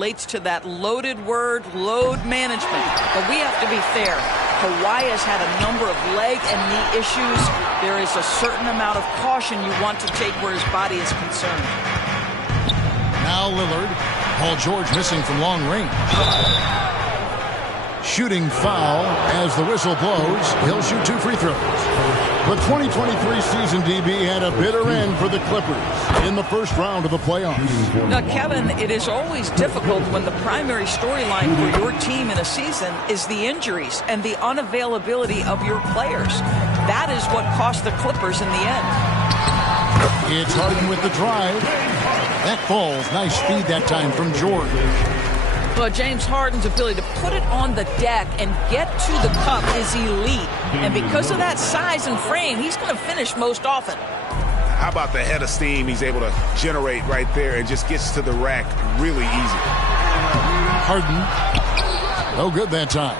relates to that loaded word, load management. But we have to be fair. Kawhi has had a number of leg and knee issues. There is a certain amount of caution you want to take where his body is concerned. Now Lillard. Paul George missing from long range. Shooting foul as the whistle blows. He'll shoot 2 free throws. The 2023 season, DB, had a bitter end for the Clippers in the first round of the playoffs. Now, Kevin, it is always difficult when the primary storyline for your team in a season is the injuries and the unavailability of your players. That is what cost the Clippers in the end. It's Harden with the drive. That falls. Nice speed that time from George. Well, James Harden's ability to put it on the deck and get to the cup is elite. And because of that size and frame, he's going to finish most often. How about the head of steam he's able to generate right there and just gets to the rack really easy. Harden. No good that time.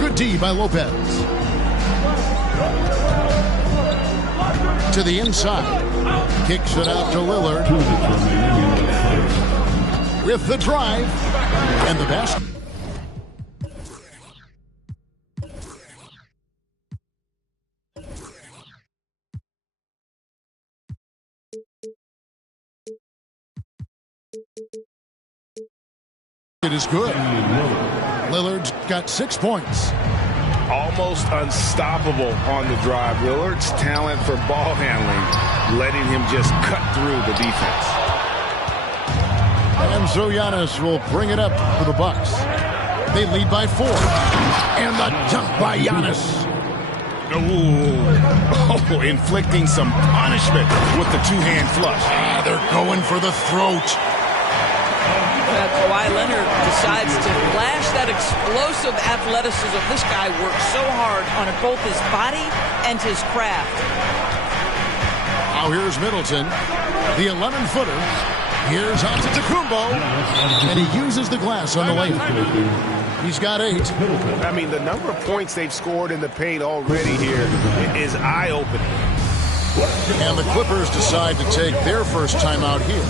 Good D by Lopez. To the inside. Kicks it out to Lillard. With the drive. And the basket. It is good. Lillard's got 6 points. Almost unstoppable on the drive. Lillard's talent for ball handling, letting him just cut through the defense. And so Giannis will bring it up for the Bucks. They lead by 4. And the dunk by Giannis. Oh, inflicting some punishment with the two-hand flush. They're going for the throat. Kawhi Leonard decides to flash that explosive athleticism. This guy works so hard on both his body and his craft. Now here's Middleton, the 11-footer. Here's Antetokounmpo, and he uses the glass on the layup. He's got 8. I mean, the number of points they've scored in the paint already here is eye-opening. And the Clippers decide to take their first timeout here.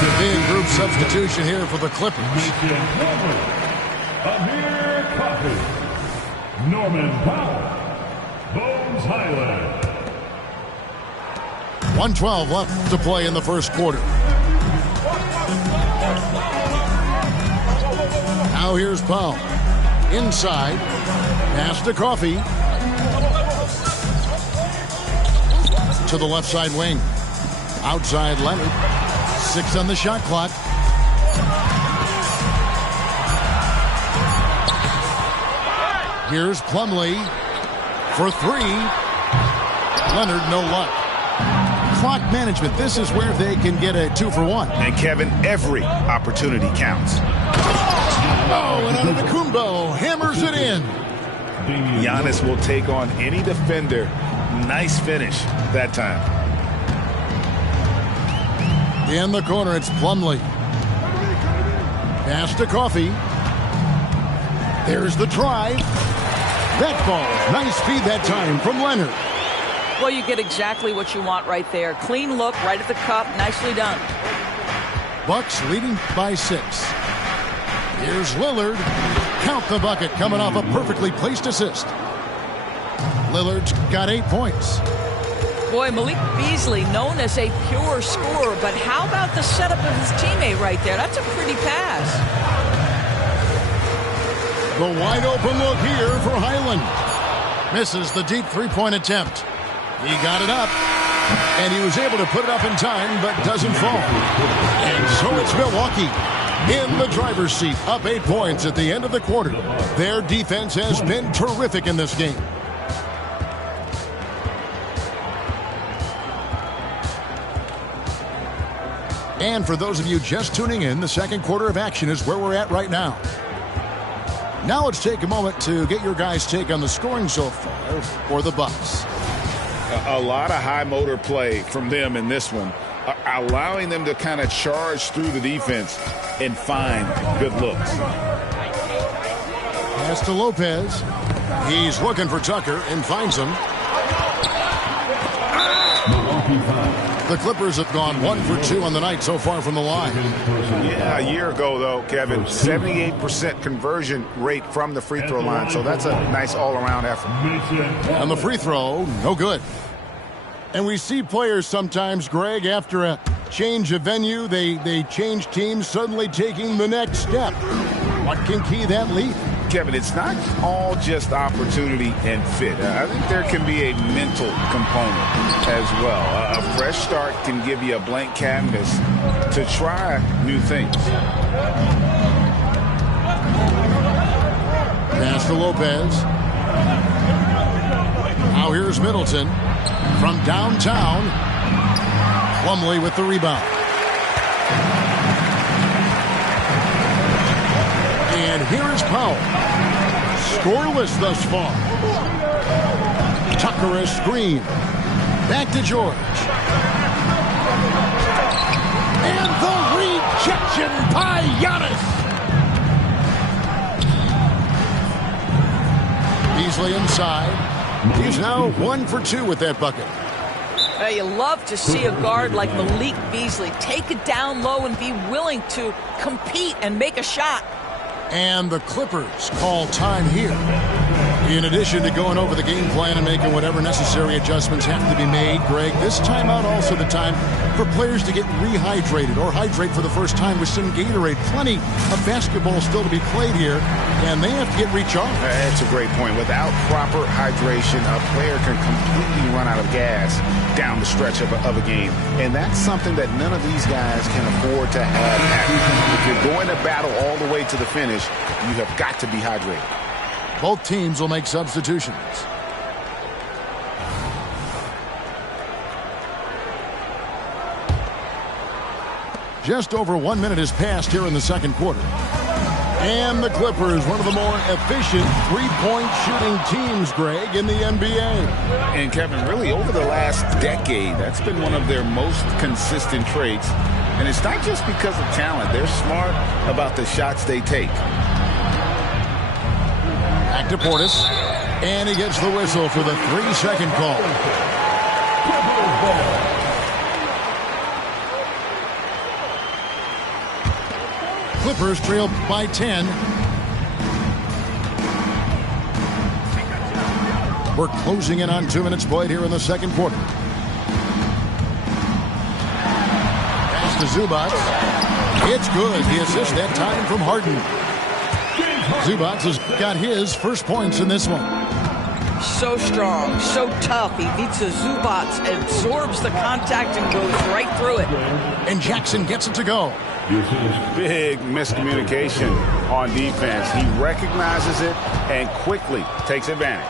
The big group substitution here for the Clippers. Amir Coffey, Norman Powell, Bones Highland. 1:12 left to play in the first quarter. Now here's Powell. Inside. Pass to Coffey. To the left side wing. Outside Leonard. 6 on the shot clock. Here's Plumlee for 3. Leonard, no luck. Clock management. This is where they can get a 2-for-1. And Kevin, every opportunity counts. Oh, and Antetokounmpo hammers it in. Giannis will take on any defender. Nice finish that time. In the corner, it's Plumlee. Pass to Coffey. There's the drive. That ball. Nice speed that time from Leonard. Well, you get exactly what you want right there. Clean look, right at the cup. Nicely done. Bucks leading by 6. Here's Lillard. Count the bucket coming off a perfectly placed assist. Lillard's got 8 points. Boy, Malik Beasley, known as a pure scorer, but how about the setup of his teammate right there? That's a pretty pass. The wide open look here for Highland. Misses the deep 3-point attempt. He got it up, and he was able to put it up in time, but doesn't fall. And so it's Milwaukee in the driver's seat, up 8 points at the end of the quarter. Their defense has been terrific in this game. And for those of you just tuning in, the second quarter of action is where we're at right now. Now let's take a moment to get your guys' take on the scoring so far for the Bucks. A lot of high motor play from them in this one, allowing them to kind of charge through the defense and find good looks. Pass to Lopez. He's looking for Tucker and finds him. Milwaukee foul. The Clippers have gone 1 for 2 on the night so far from the line. Yeah, a year ago, though, Kevin, 78% conversion rate from the free throw line. So that's a nice all-around effort. And the free throw, no good. And we see players sometimes, Greg, after a change of venue, they change teams, suddenly taking the next step. What can key that lead? Kevin, it's not all just opportunity and fit. I think there can be a mental component as well. A fresh start can give you a blank canvas to try new things. Pass to Lopez. Now here's Middleton from downtown. Plumlee with the rebound. And here is Powell. Scoreless thus far. Tucker a screen. Back to George. And the rejection by Giannis. Beasley inside. He's now 1 for 2 with that bucket. You love to see a guard like Malik Beasley take it down low and be willing to compete and make a shot. And the Clippers call time here. In addition to going over the game plan and making whatever necessary adjustments have to be made, Greg, this timeout also the time for players to get rehydrated or hydrate for the first time with some Gatorade. Plenty of basketball still to be played here, and they have to get recharged. That's a great point. Without proper hydration, a player can completely run out of gas down the stretch of a game. And that's something that none of these guys can afford to have happen. If you're going to battle all the way to the finish, you have got to be hydrated. Both teams will make substitutions. Just over 1 minute has passed here in the second quarter. And the Clippers, one of the more efficient three-point shooting teams, Greg, in the NBA. And Kevin, really over the last decade, that's been one of their most consistent traits. And it's not just because of talent. They're smart about the shots they take. Back to Portis. And he gets the whistle for the 3-second call. Clippers trail by 10. We're closing in on 2 minutes played here in the second quarter. Pass to Zubac. It's good. The assist that time from Harden. Zubac has got his first points in this one. So strong, so tough. Ivica Zubac absorbs the contact and goes right through it. And Jackson gets it to go. Big miscommunication on defense. He recognizes it and quickly takes advantage.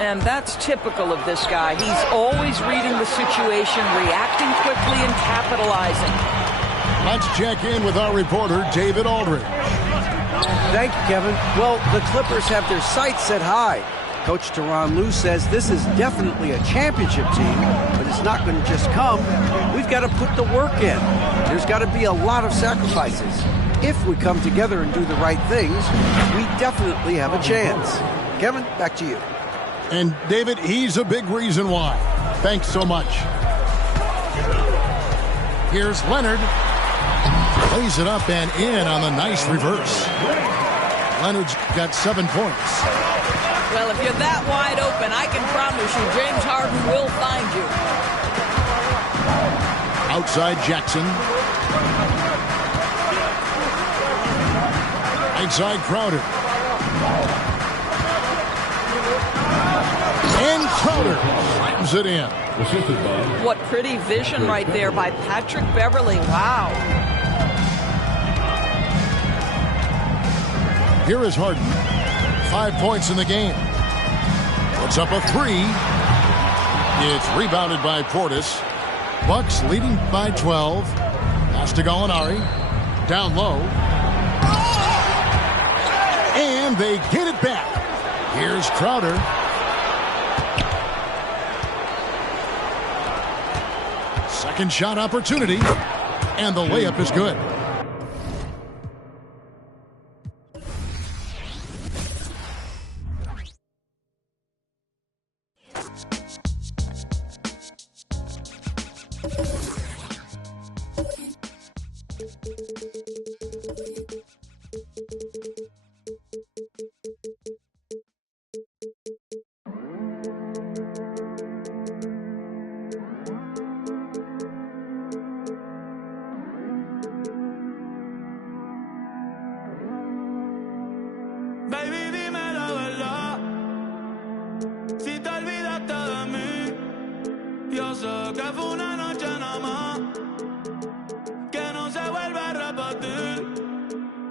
And that's typical of this guy. He's always reading the situation, reacting quickly, and capitalizing. Let's check in with our reporter, David Aldridge. Thank you, Kevin. Well, the Clippers have their sights set high. Coach Tyronn Lue says this is definitely a championship team, but it's not going to just come. We've got to put the work in. There's got to be a lot of sacrifices. If we come together and do the right things, we definitely have a chance. Kevin, back to you. And David, he's a big reason why. Thanks so much. Here's Leonard. Lays it up and in on the nice reverse. Leonard's got 7 points. Well, if you're that wide open, I can promise you James Harden will find you. Outside Jackson. Inside Crowder. And Crowder slams it in. What pretty vision right there by Patrick Beverley. Wow. Here is Harden. 5 points in the game. Puts up a 3. It's rebounded by Portis. Bucks leading by 12. Pass to Gallinari. Down low. And they get it back. Here's Crowder. Second shot opportunity. And the layup is good. Baby, dime la verdad. Si te olvidaste de mí, yo sé que fue una noche nada más, que no se vuelve a repetir.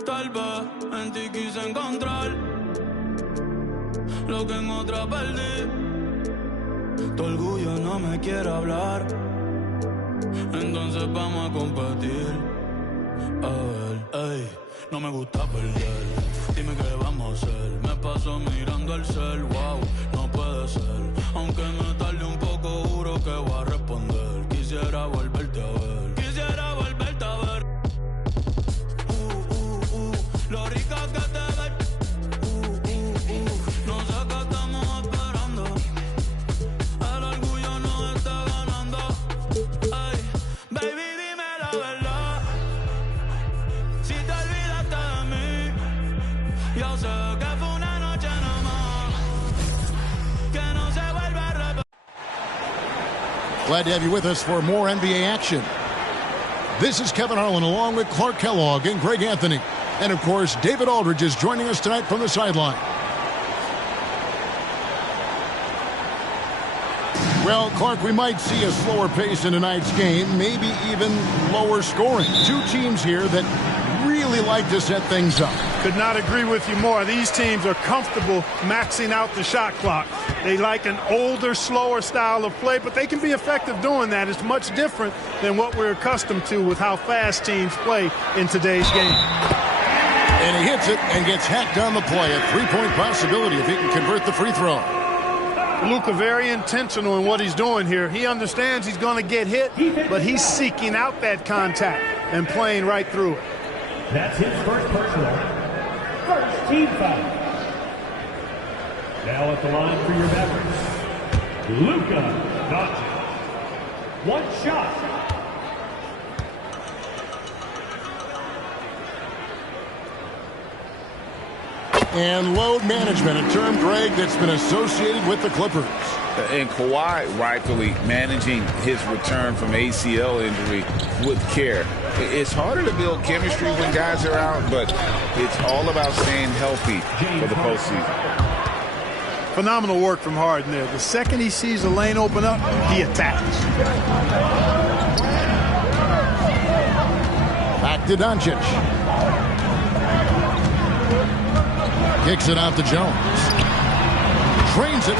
Tal vez en ti quise encontrar lo que en otra perdí. Tu orgullo no me quiere hablar, entonces vamos a competir. A ver, ey, no me gusta perder. Dime qué vamos a hacer. Me paso mirando el cel, wow, no puede ser. Aunque me tarde un poco, juro que voy a responder. Quisiera volverte a ver. Quisiera volverte a ver. Lo rica que te ves. No sé qué estamos esperando. El orgullo nos está ganando. Ay, baby, dime la verdad. Si te olvidaste de mí, yo sé que fue una noche nada más, que no se vuelve a repetir. Glad to have you with us for more NBA action. This is Kevin Harlan along with Clark Kellogg and Greg Anthony. And, of course, David Aldridge is joining us tonight from the sideline. Well, Clark, we might see a slower pace in tonight's game, maybe even lower scoring. Two teams here that really like to set things up. Could not agree with you more. These teams are comfortable maxing out the shot clock. They like an older, slower style of play, but they can be effective doing that. It's much different than what we're accustomed to with how fast teams play in today's game. And he hits it and gets hacked on the play. A three-point possibility if he can convert the free throw. Luka very intentional in what he's doing here. He understands he's going to get hit, but he's seeking out that contact and playing right through it. That's his first personal. First team foul. Now at the line for your Mavericks, Luka Doncic. One shot. And load management, a term, Greg, that's been associated with the Clippers. And Kawhi rightfully managing his return from ACL injury with care. It's harder to build chemistry when guys are out, but it's all about staying healthy for the postseason. Phenomenal work from Harden there. The second he sees a lane open up, he attacks. Back to Doncic. Kicks it out to Jones. Trains it.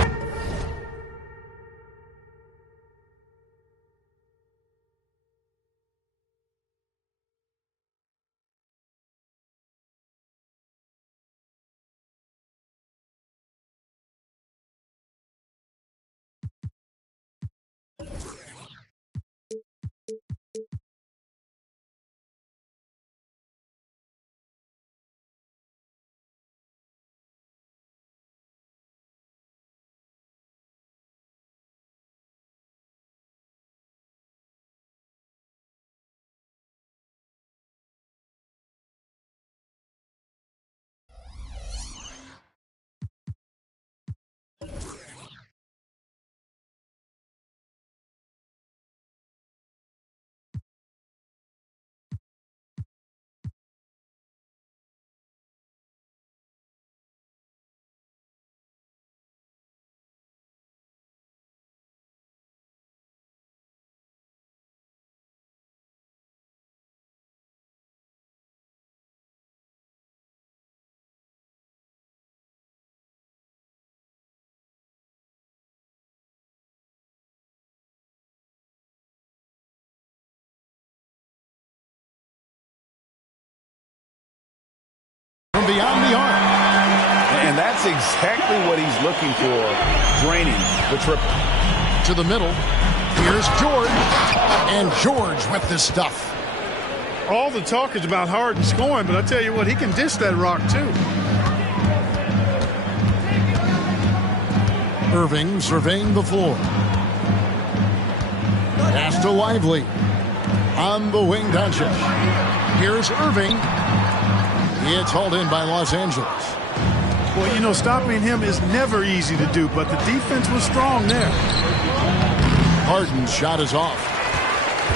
From beyond the arc. And that's exactly what he's looking for, draining the triple. To the middle. Here's George. And George with this stuff. All the talk is about Harden scoring, but I tell you what, he can dish that rock too. Irving surveying the floor. Pass to Lively. On the wing, Doncic. Here's Irving. It's hauled in by Los Angeles. Well, you know, stopping him is never easy to do, but the defense was strong there. Harden's shot is off.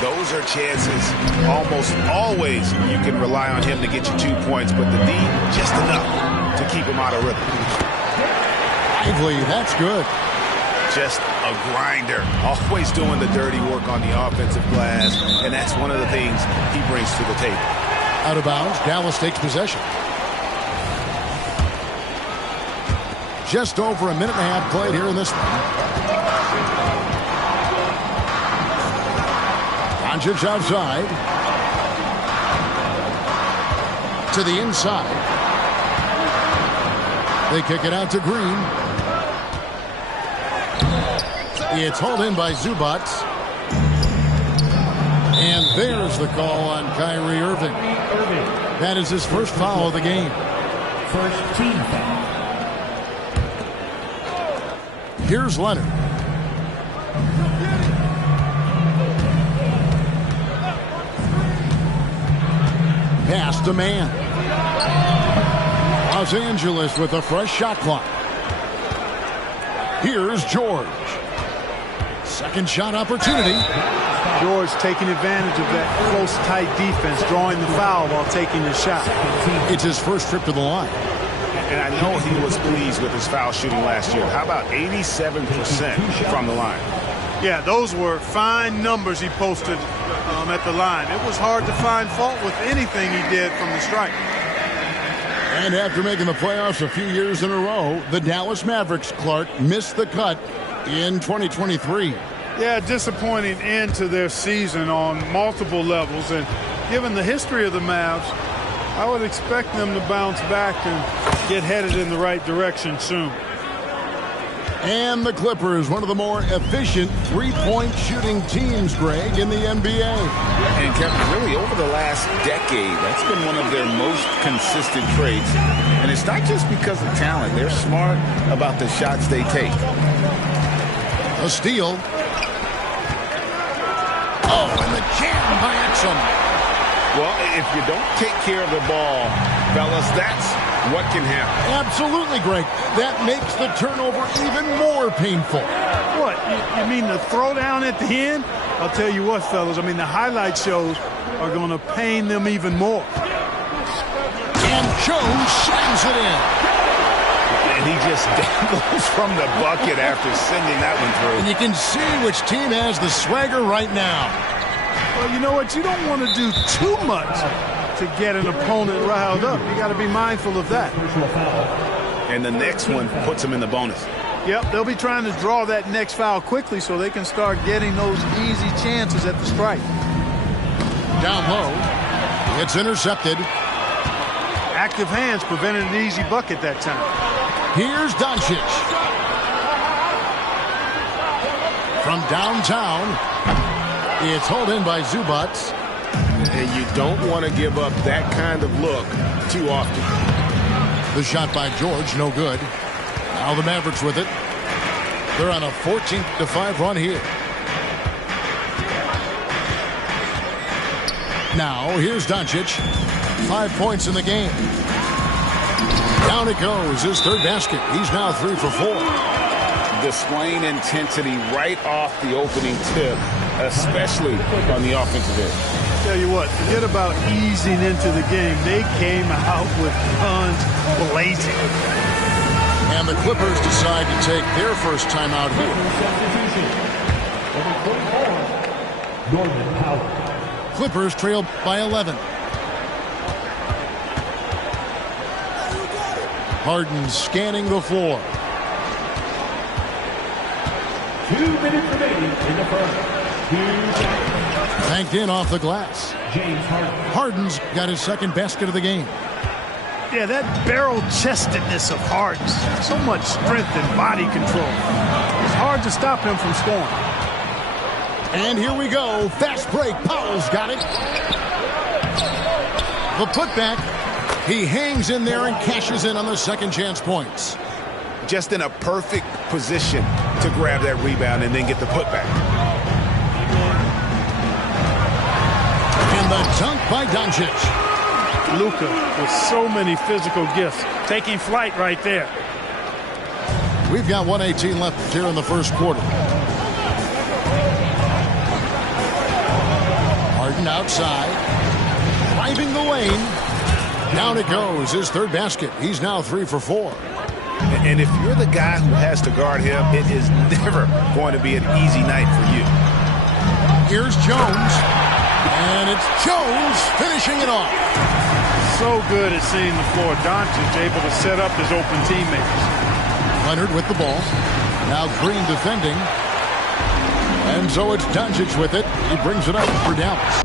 Those are chances. Almost always you can rely on him to get you 2 points, but the D, just enough to keep him out of rhythm. Lively, that's good. Just a grinder. Always doing the dirty work on the offensive glass, and that's one of the things he brings to the table. Out of bounds, Dallas takes possession. Just over a minute and a half played here in this one. Doncic outside. To the inside. They kick it out to Green. It's hauled in by Zubac. And there's the call on Kyrie Irving. That is his first foul of the game. First team foul. Here's Leonard. Pass to man. Los Angeles with a fresh shot clock. Here's George. Second shot opportunity. George taking advantage of that close, tight defense, drawing the foul while taking the shot. It's his first trip to the line. And I know he was pleased with his foul shooting last year. How about 87% from the line? Yeah, those were fine numbers he posted at the line. It was hard to find fault with anything he did from the stripe. And after making the playoffs a few years in a row, the Dallas Mavericks, Clark, missed the cut in 2023. Yeah, disappointing end to their season on multiple levels. And given the history of the Mavs, I would expect them to bounce back and get headed in the right direction soon. And the Clippers, one of the more efficient three-point shooting teams, Greg, in the NBA. And Kevin, really over the last decade, that's been one of their most consistent traits. And it's not just because of talent. They're smart about the shots they take. A steal. Oh, and the jam by Exum. Well, if you don't take care of the ball, fellas, that's what can happen. Absolutely, Greg. That makes the turnover even more painful. What? You mean the throwdown at the end? I'll tell you what, fellas. I mean, the highlight shows are going to pain them even more. And Jones slams it in. And he just dangles from the bucket after sending that one through. And you can see which team has the swagger right now. Well, you know what? You don't want to do too much to get an opponent riled up. You got to be mindful of that. And the next one puts him in the bonus. Yep, they'll be trying to draw that next foul quickly so they can start getting those easy chances at the stripe. Down low. It's intercepted. Active hands prevented an easy bucket that time. Here's Doncic. From downtown, it's hauled in by Zubac. And you don't want to give up that kind of look too often. The shot by George, no good. Now the Mavericks with it. They're on a 14-5 run here. Now, here's Doncic. 5 points in the game. Down it goes, his third basket. He's now 3 for 4. Displaying intensity right off the opening tip, especially on the offensive end. Tell you what, forget about easing into the game. They came out with guns blazing. And the Clippers decide to take their first time out here. Clippers trail by 11. Harden scanning the floor. 2 minutes remaining in the first. Banked in off the glass. James Harden. Harden's got his second basket of the game. Yeah, that barrel-chestedness of Harden. So much strength and body control. It's hard to stop him from scoring. And here we go. Fast break. Powell's got it. The putback. He hangs in there and cashes in on the second chance points. Just in a perfect position to grab that rebound and then get the putback. And the dunk by Doncic. Luka with so many physical gifts. Taking flight right there. We've got 1:18 left here in the first quarter. Harden outside. Driving the lane. Down it goes. His third basket. He's now 3 for 4. And if you're the guy who has to guard him, it is never going to be an easy night for you. Here's Jones. And it's Jones finishing it off. So good at seeing the floor. Doncic able to set up his open teammates. Leonard with the ball. Now Green defending. And so it's Doncic with it. He brings it up for Dallas.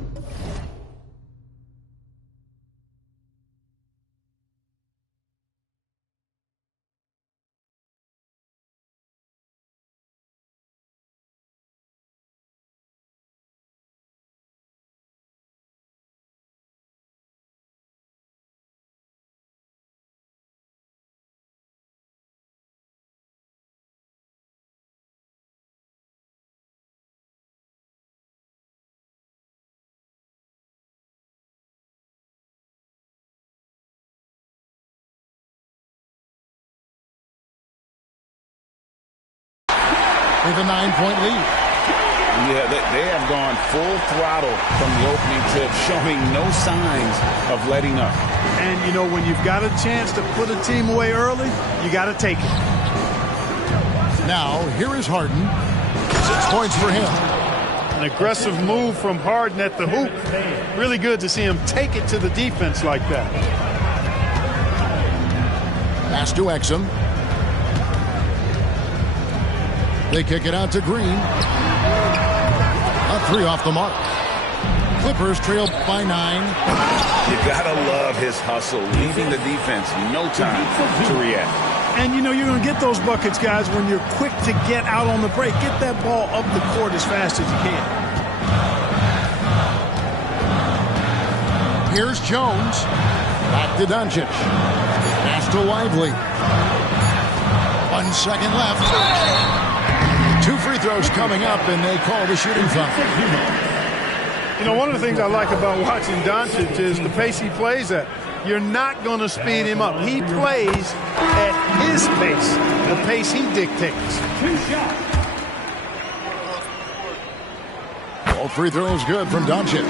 With a 9-point lead. Yeah, they have gone full throttle from the opening tip, showing no signs of letting up. And, you know, when you've got a chance to put a team away early, you got to take it. Now, here is Harden. 6 points for him. An aggressive move from Harden at the hoop. Really good to see him take it to the defense like that. Pass to Exum. They kick it out to Green. A 3 off the mark. Clippers trail by 9. You gotta love his hustle, leaving the defense no time to react. And, you know, you're going to get those buckets, guys, when you're quick to get out on the break. Get that ball up the court as fast as you can. Here's Jones. Back to Doncic. Pass to Lively. 1 second left. 2 free throws coming up, and they call the shooting foul. You know, one of the things I like about watching Doncic is the pace he plays at. You're not going to speed him up. He plays at his pace, the pace he dictates. All free throws good from Doncic.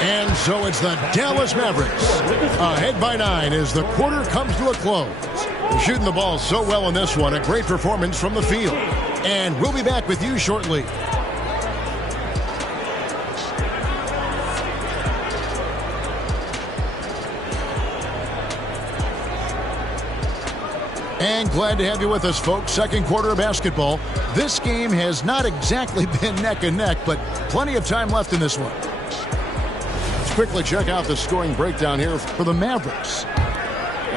And so it's the Dallas Mavericks ahead by 9 as the quarter comes to a close. They're shooting the ball so well in this one. A great performance from the field. And we'll be back with you shortly. And glad to have you with us, folks. Second quarter of basketball. This game has not exactly been neck and neck, but plenty of time left in this one. Let's quickly check out the scoring breakdown here for the Mavericks.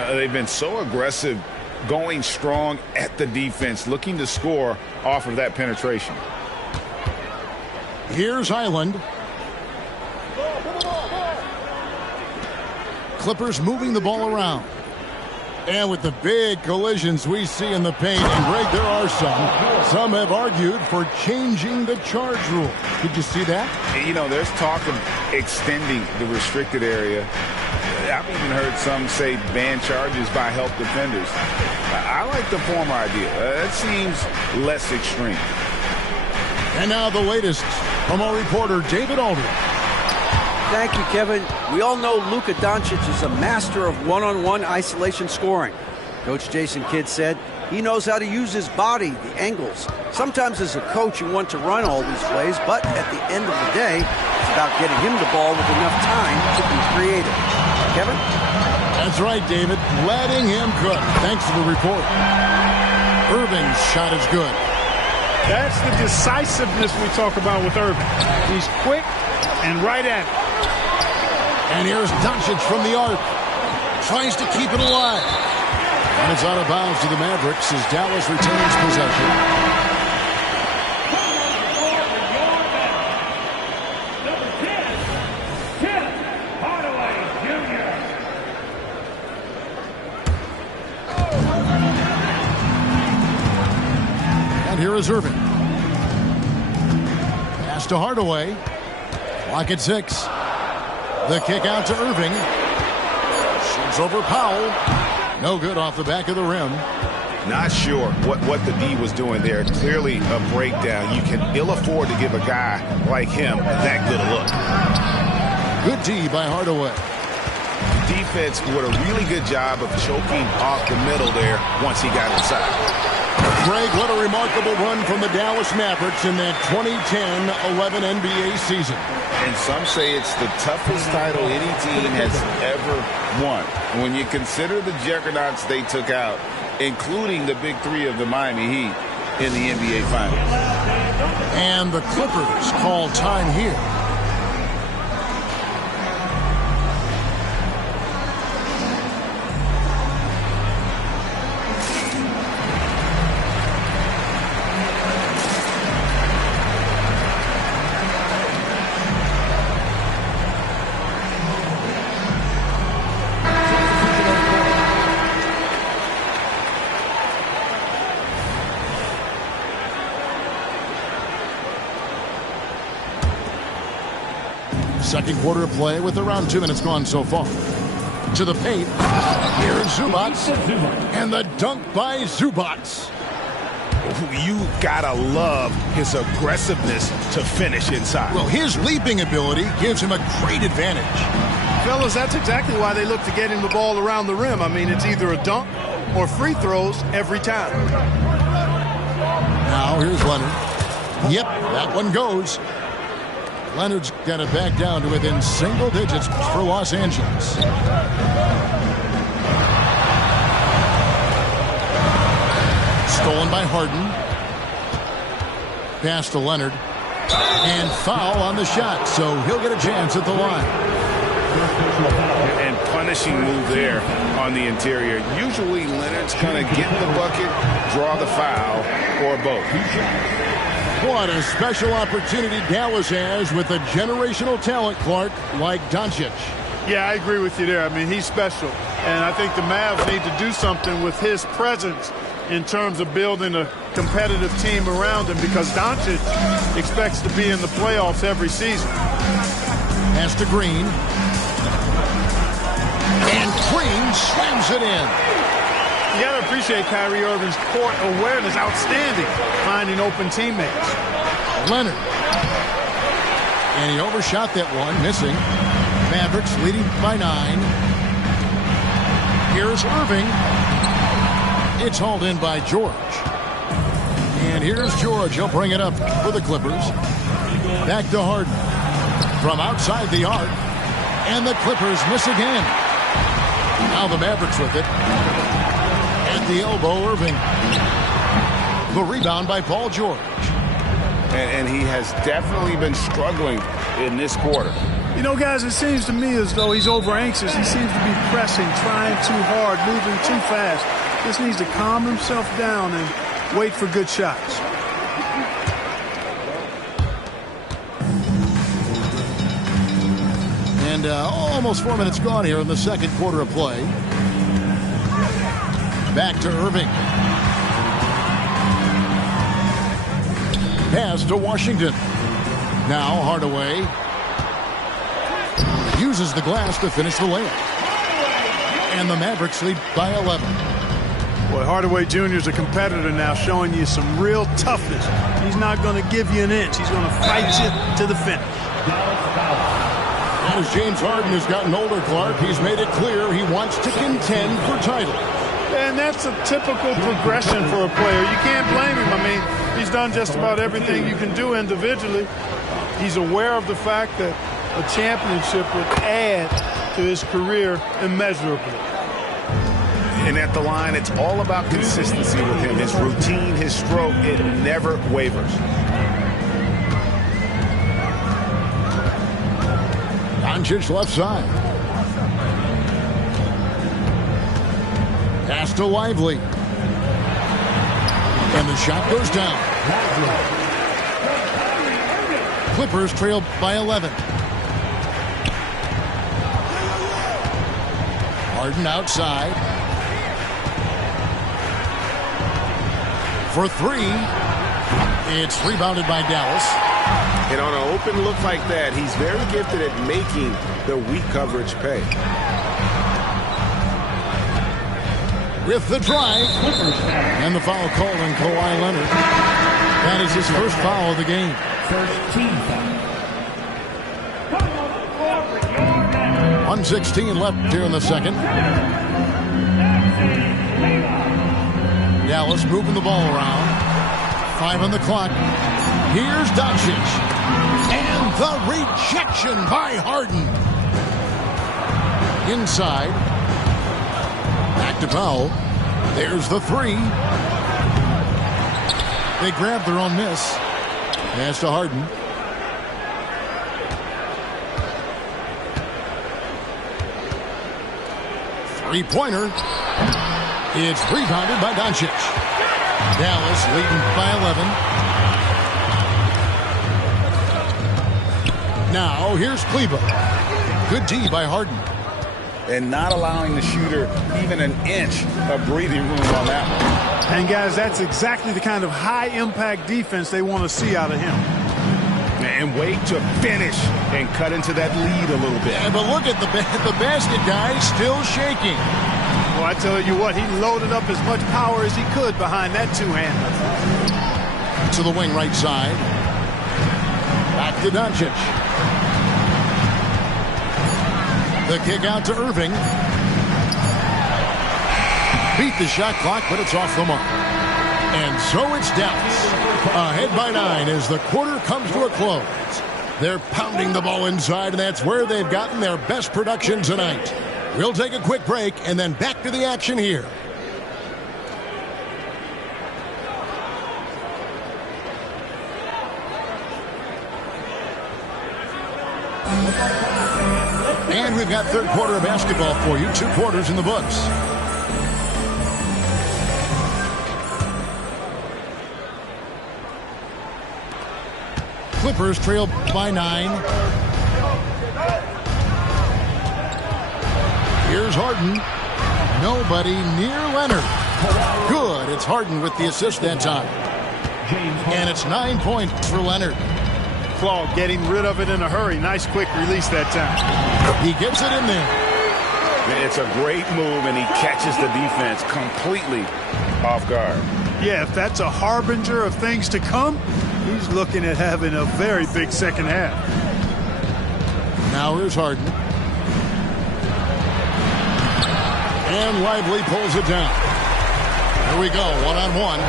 They've been so aggressive, going strong at the defense, looking to score off of that penetration. Here's Highland. Clippers moving the ball around. And with the big collisions we see in the paint, and Greg, there are some. Some have argued for changing the charge rule. Did you see that? You know, there's talk of extending the restricted area. I've even heard some say ban charges by help defenders. I like the former idea. That seems less extreme. And now the latest from our reporter, David Aldridge. Thank you, Kevin. We all know Luka Doncic is a master of one-on-one isolation scoring. Coach Jason Kidd said he knows how to use his body, the angles. Sometimes as a coach you want to run all these plays, but at the end of the day, it's about getting him the ball with enough time to be creative. Kevin? That's right, David. Letting him cook. Thanks for the report. Irving's shot is good. That's the decisiveness we talk about with Irving. He's quick and right at it. And here's Doncic from the arc. Tries to keep it alive. And it's out of bounds to the Mavericks as Dallas retains possession. Number 10, Hardaway Jr. And here is Irving. Pass to Hardaway. Clock at 6. The kick out to Irving. Shoots over Powell. No good off the back of the rim. Not sure what the D was doing there. Clearly a breakdown. You can ill afford to give a guy like him that good a look. Good D by Hardaway. Defense with a really good job of choking off the middle there once he got inside. Greg, what a remarkable run from the Dallas Mavericks in that 2010-11 NBA season. And some say it's the toughest title any team has ever won. When you consider the juggernauts they took out, including the big three of the Miami Heat in the NBA Finals. And the Clippers call time here. Second quarter of play with around 2 minutes gone so far. To the paint. Here's Zubac. And the dunk by Zubac. You gotta love his aggressiveness to finish inside. Well, his leaping ability gives him a great advantage. Fellas, that's exactly why they look to get him the ball around the rim. I mean, it's either a dunk or free throws every time. Now here's Leonard. Yep, that one goes. Leonard's got it back down to within single digits for Los Angeles. Stolen by Harden. Pass to Leonard. And foul on the shot, so he'll get a chance at the line. And punishing move there on the interior. Usually Leonard's going to get the bucket, draw the foul, or both. What a special opportunity Dallas has with a generational talent, Clark, like Doncic. Yeah, I agree with you there. I mean, he's special. And I think the Mavs need to do something with his presence in terms of building a competitive team around him, because Doncic expects to be in the playoffs every season. Pass to Green. And Green slams it in. You got to appreciate Kyrie Irving's court awareness, outstanding, finding open teammates. Leonard. And he overshot that one, missing. Mavericks leading by 9. Here's Irving. It's hauled in by George. And here's George. He'll bring it up for the Clippers. Back to Harden. From outside the arc. And the Clippers miss again. Now the Mavericks with it. At the elbow, Irving. The rebound by Paul George. And he has definitely been struggling in this quarter. You know, guys, it seems to me as though he's over-anxious. He seems to be pressing, trying too hard, moving too fast. Just needs to calm himself down and wait for good shots. And almost 4 minutes gone here in the second quarter of play. Back to Irving. Pass to Washington. Now Hardaway uses the glass to finish the layup. And the Mavericks lead by 11. Boy, Hardaway Jr. is a competitor now, showing you some real toughness. He's not going to give you an inch. He's going to fight you to the finish. As James Harden has gotten older, Clark, he's made it clear he wants to contend for titles. And that's a typical progression for a player. You can't blame him. I mean, he's done just about everything you can do individually. He's aware of the fact that a championship would add to his career immeasurably. And at the line, it's all about consistency with him. His routine, his stroke, it never wavers. Doncic left side. Pass to Lively. And the shot goes down. Clippers trail by 11. Harden outside. For 3. It's rebounded by Dallas. And on an open look like that, he's very gifted at making the weak coverage pay. With the drive, and the foul called on Kawhi Leonard. That is his first foul of the game. First team foul. 1:16 left here in the second. Dallas moving the ball around. 5 on the clock. Here's Doncic. And the rejection by Harden. Inside. Back to foul. There's the 3. They grab their own miss. Pass to Harden. Three-pointer. It's rebounded by Doncic. Dallas leading by 11. Now here's Kleber. Good D by Harden. And not allowing the shooter even an inch of breathing room on that one. And guys, that's exactly the kind of high-impact defense they want to see out of him. And wait to finish and cut into that lead a little bit. Yeah, but look at the basket guy still shaking. Well, I tell you what, he loaded up as much power as he could behind that two-hander. To the wing right side. Back to Doncic. The kick out to Irving. Beat the shot clock, but it's off the mark. And so it's Dallas. Ahead by 9 as the quarter comes to a close. They're pounding the ball inside, and that's where they've gotten their best production tonight. We'll take a quick break and then back to the action here. And we've got third quarter of basketball for you. 2 quarters in the books. Clippers trail by 9. Here's Harden. Nobody near Leonard. Good. It's Harden with the assist that time. And it's 9 points for Leonard. Claw getting rid of it in a hurry. Nice quick release that time. He gets it in there. It's a great move, and he catches the defense completely off guard. Yeah, if that's a harbinger of things to come, he's looking at having a very big second half. Now here's Harden. And Lively pulls it down. Here we go, one-on-one.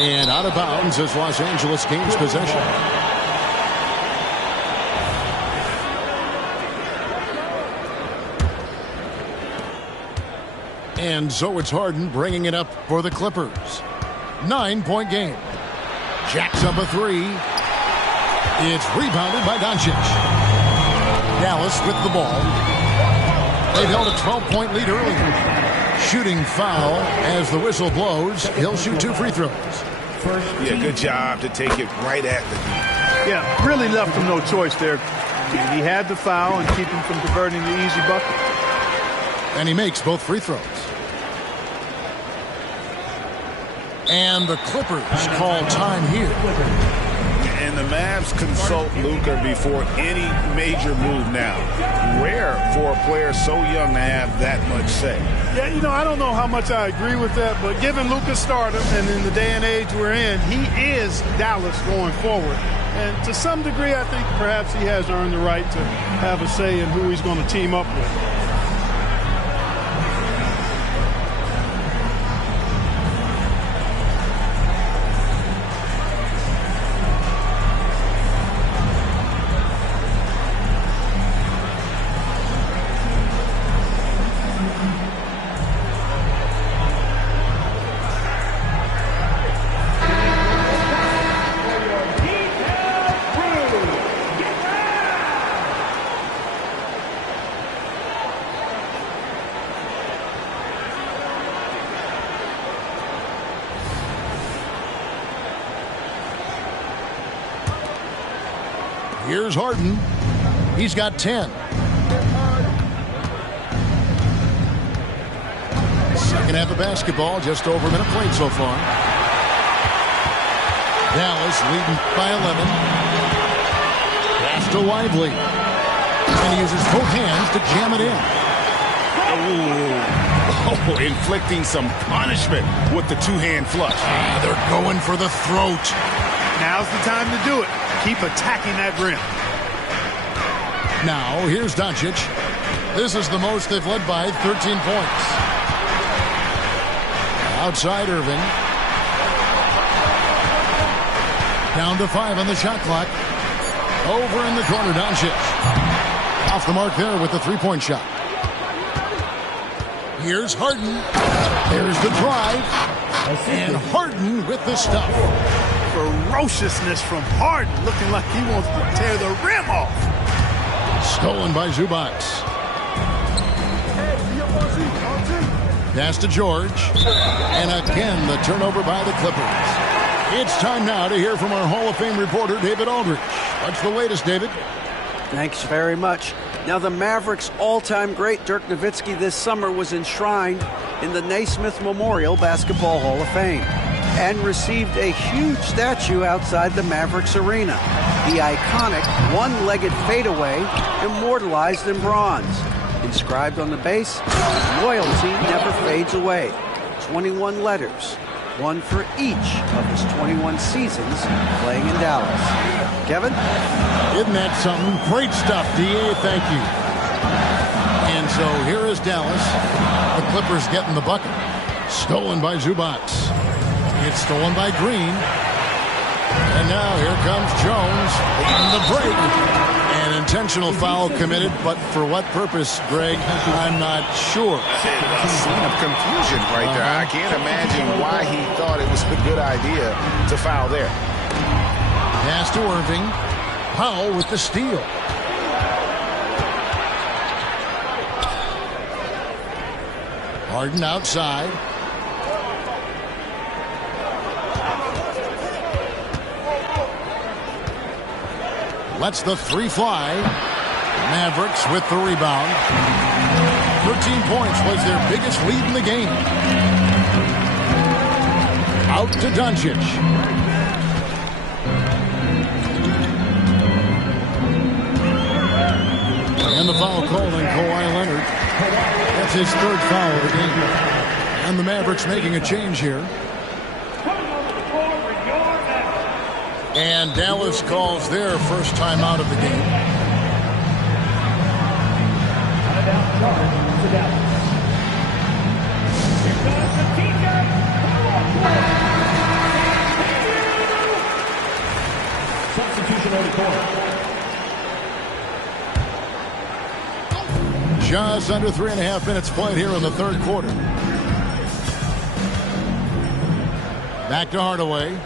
And out of bounds as Los Angeles gains possession. And so it's Harden bringing it up for the Clippers. 9-point game. Jacks up a 3. It's rebounded by Doncic. Dallas with the ball. They've held a 12-point lead earlier. Shooting foul as the whistle blows. He'll shoot 2 free throws. Yeah, good job to take it right at the knee. Yeah, really left him no choice there. He had the foul and keep him from converting the easy bucket. And he makes both free throws. And the Clippers call time here. And the Mavs consult Luka before any major move now. Rare for a player so young to have that much say. Yeah, you know, I don't know how much I agree with that, but given Luka's stardom and in the day and age we're in, he is Dallas going forward. And to some degree, I think perhaps he has earned the right to have a say in who he's going to team up with. Here's Harden. He's got 10. Second half of basketball, just over a minute played so far. Dallas leading by 11. Pass to Lively. And he uses both hands to jam it in. Oh, inflicting some punishment with the two-hand flush. They're going for the throat. Now's the time to do it. Keep attacking that rim. Now, here's Doncic. This is the most they've led by 13 points. Outside Irving. Down to 5 on the shot clock. Over in the corner, Doncic. Off the mark there with the three-point shot. Here's Harden. There's the drive. And Harden with the stuff. Ferociousness from Harden, looking like he wants to tear the rim off. Stolen by Zubac. Pass to George. And again, the turnover by the Clippers. It's time now to hear from our Hall of Fame reporter, David Aldrich. What's the latest, David? Thanks very much. Now, the Mavericks' all-time great Dirk Nowitzki this summer was enshrined in the Naismith Memorial Basketball Hall of Fame and received a huge statue outside the Mavericks arena. The iconic one-legged fadeaway immortalized in bronze. Inscribed on the base, loyalty never fades away. 21 letters, one for each of his 21 seasons playing in Dallas. Kevin? Isn't that something? Great stuff, D.A. Thank you. And so here is Dallas. The Clippers getting the bucket. Stolen by Zubac. It's stolen by Green. And now here comes Jones leading the break. An intentional foul committed, but for what purpose, Greg? I'm not sure. A scene of confusion right there. I can't imagine why he thought it was a good idea to foul there. Pass to Irving. Powell with the steal. Harden outside. Lets the three fly. Mavericks with the rebound. 13 points was their biggest lead in the game. Out to Doncic. And the foul called on Kawhi Leonard. That's his third foul of the game. And the Mavericks making a change here. And Dallas calls their first time out of the game. Substitution on the court. Just under 3.5 minutes played here in the third quarter. Back to Hardaway.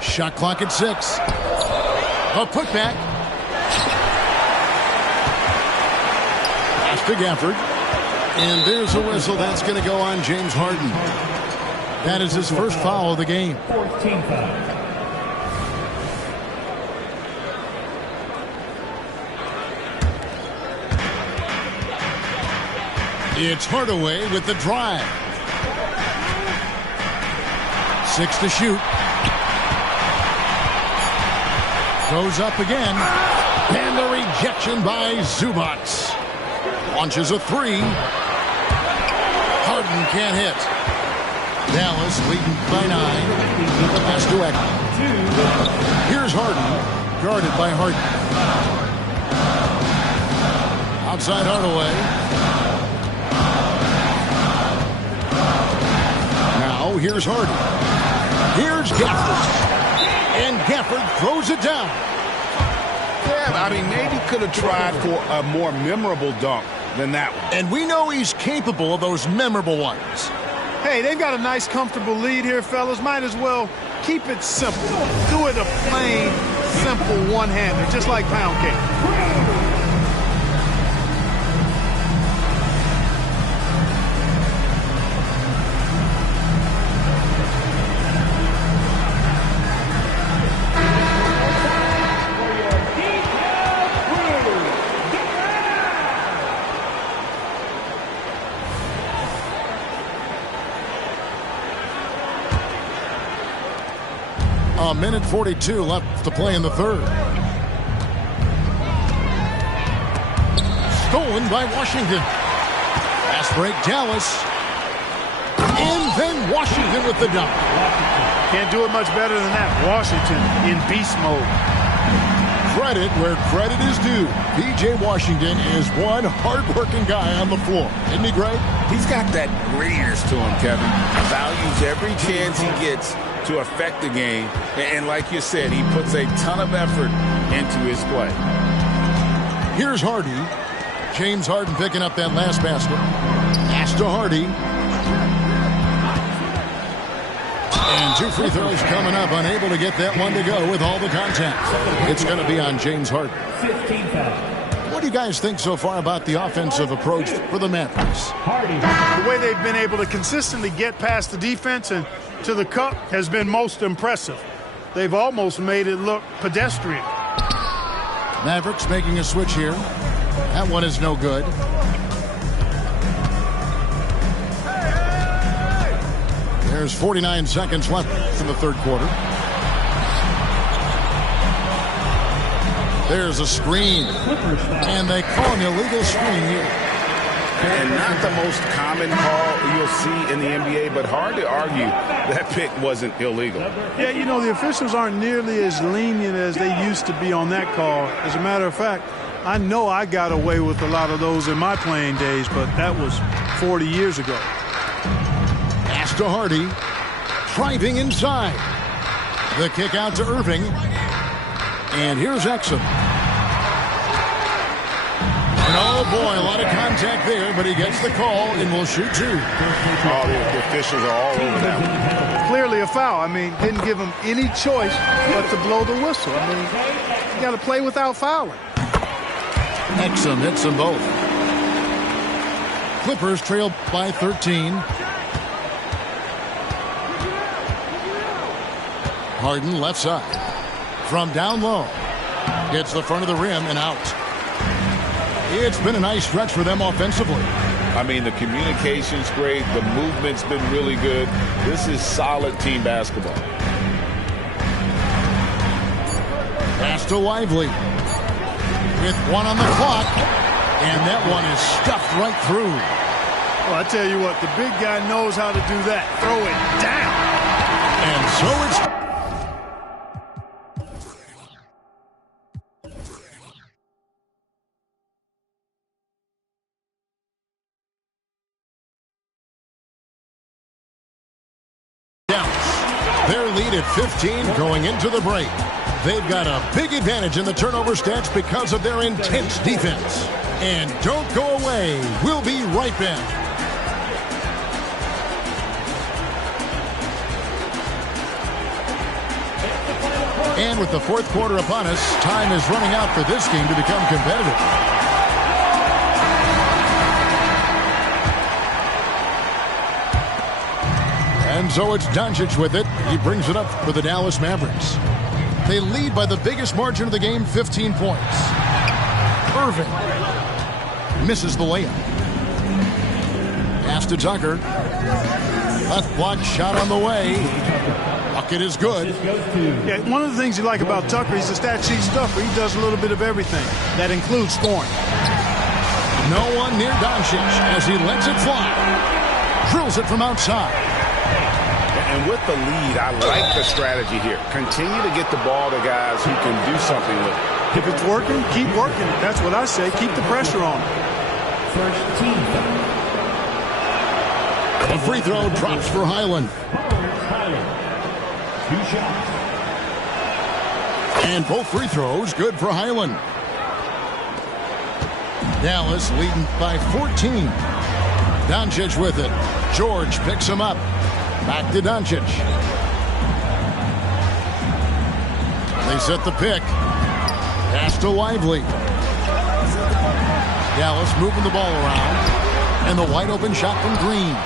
Shot clock at 6. A putback. Pass to Gafford. And there's a whistle. That's going to go on James Harden. That is his first foul of the game. 14 foul. It's Hardaway with the drive. 6 to shoot. Goes up again. And the rejection by Zubac. Launches a 3. Harden can't hit. Dallas leading by 9. The pass to Eckler. Here's Harden. Guarded by Harden. Outside Hardaway. Here's Harden. Here's Gafford. And Gafford throws it down. Yeah, I mean, maybe could have tried for a more memorable dunk than that one. And we know he's capable of those memorable ones. Hey, they've got a nice, comfortable lead here, fellas. Might as well keep it simple. Do it a plain, simple one-hander, just like pound cake. A minute 42 left to play in the third. Stolen by Washington. Fast break, Dallas. And then Washington with the dunk. Can't do it much better than that. Washington in beast mode. Credit where credit is due. P.J. Washington is one hard-working guy on the floor. Isn't he great? He's got that grittiness to him, Kevin. Values every chance he gets to affect the game. And like you said, he puts a ton of effort into his play. Here's Hardy. James Harden picking up that last basket. Pass to Hardy. And 2 free throws coming up. Unable to get that one to go with all the contact. It's going to be on James Harden. 15 foul. What do you guys think so far about the offensive approach for the Mavericks? The way they've been able to consistently get past the defense and to the cup has been most impressive. They've almost made it look pedestrian. Mavericks making a switch here. That one is no good. There's 49 seconds left in the third quarter. There's a screen. And they call an illegal screen here. And not the most common call you'll see in the NBA, but hard to argue that pick wasn't illegal. Yeah, you know, the officials aren't nearly as lenient as they used to be on that call. As a matter of fact, I know I got away with a lot of those in my playing days, but that was 40 years ago. Pass to Hardy. Driving inside. The kick out to Irving. And here's Exum. And oh boy, a lot of contact there, but he gets the call and will shoot 2. Oh, the officials are all over that one. Clearly a foul. I mean, didn't give him any choice but to blow the whistle. I mean, you got to play without fouling. Exum hits them both. Clippers trail by 13. Harden left side. From down low. Hits the front of the rim and out. It's been a nice stretch for them offensively. I mean, the communication's great. The movement's been really good. This is solid team basketball. Pass to Lively. With 1 on the clock. And that one is stuffed right through. Well, I tell you what, the big guy knows how to do that. Throw it down. And so it's... Their lead at 15 going into the break. They've got a big advantage in the turnover stats because of their intense defense. And don't go away. We'll be right back. And with the fourth quarter upon us, time is running out for this game to become competitive. And so it's Doncic with it. He brings it up for the Dallas Mavericks. They lead by the biggest margin of the game, 15 points. Irving misses the layup. Pass to Tucker. Left block shot on the way. Bucket is good. Yeah, one of the things you like about Tucker, he's a stat sheet stuffer. He does a little bit of everything. That includes scoring. No one near Doncic as he lets it fly. Drills it from outside. And with the lead, I like the strategy here. Continue to get the ball to guys who can do something with it. If it's working, keep working it. That's what I say. Keep the pressure on. First team foul. A free throw drops for Highland. 2 shots. And both free throws good for Highland. Dallas leading by 14. Doncic with it. George picks him up. Back to Doncic. They set the pick. Pass to Lively. Dallas moving the ball around. And the wide open shot from Green.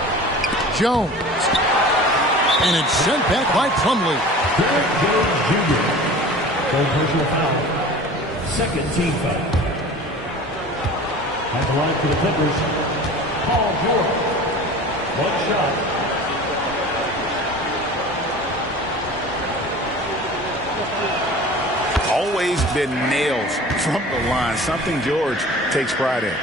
Jones. And it's sent back by Plumlee. Derek Jones Jr. Full personal foul. Second team foul. At the line for the Clippers, Paul George. 1 shot. always been nails from the line, something George takes pride in.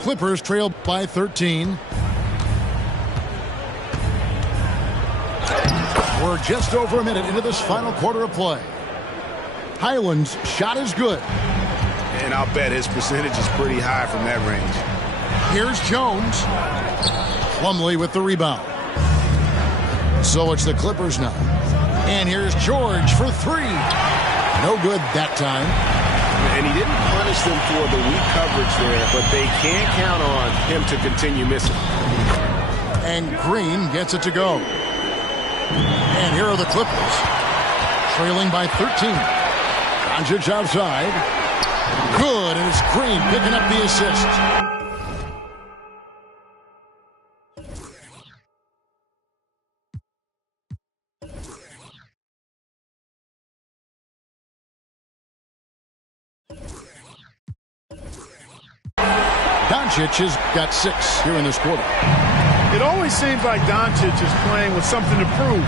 Clippers trail by 13. We're just over a minute into this final quarter of play. Highland's shot is good. And I'll bet his percentage is pretty high from that range. Here's Jones. Plumlee with the rebound. So it's the Clippers now. And here's George for three. No good that time. And he didn't punish them for the weak coverage there, but they can't count on him to continue missing. And Green gets it to go. And here are the Clippers. Trailing by 13. Doncic outside. Good, and it's Green picking up the assist. Doncic has got 6 here in this quarter. It always seems like Doncic is playing with something to prove.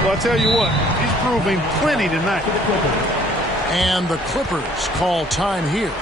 Well, I'll tell you what, he's proving plenty tonight. And the Clippers call time here.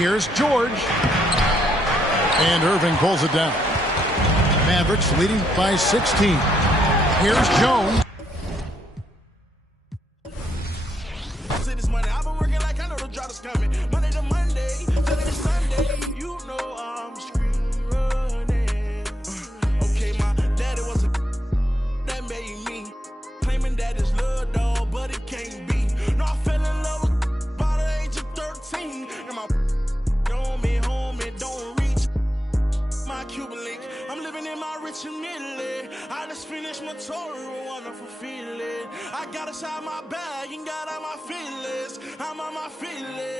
Here's George. And Irving pulls it down. Mavericks leading by 16. Here's Jones. I got inside my bag and got out my feelings. I'm on my feelings.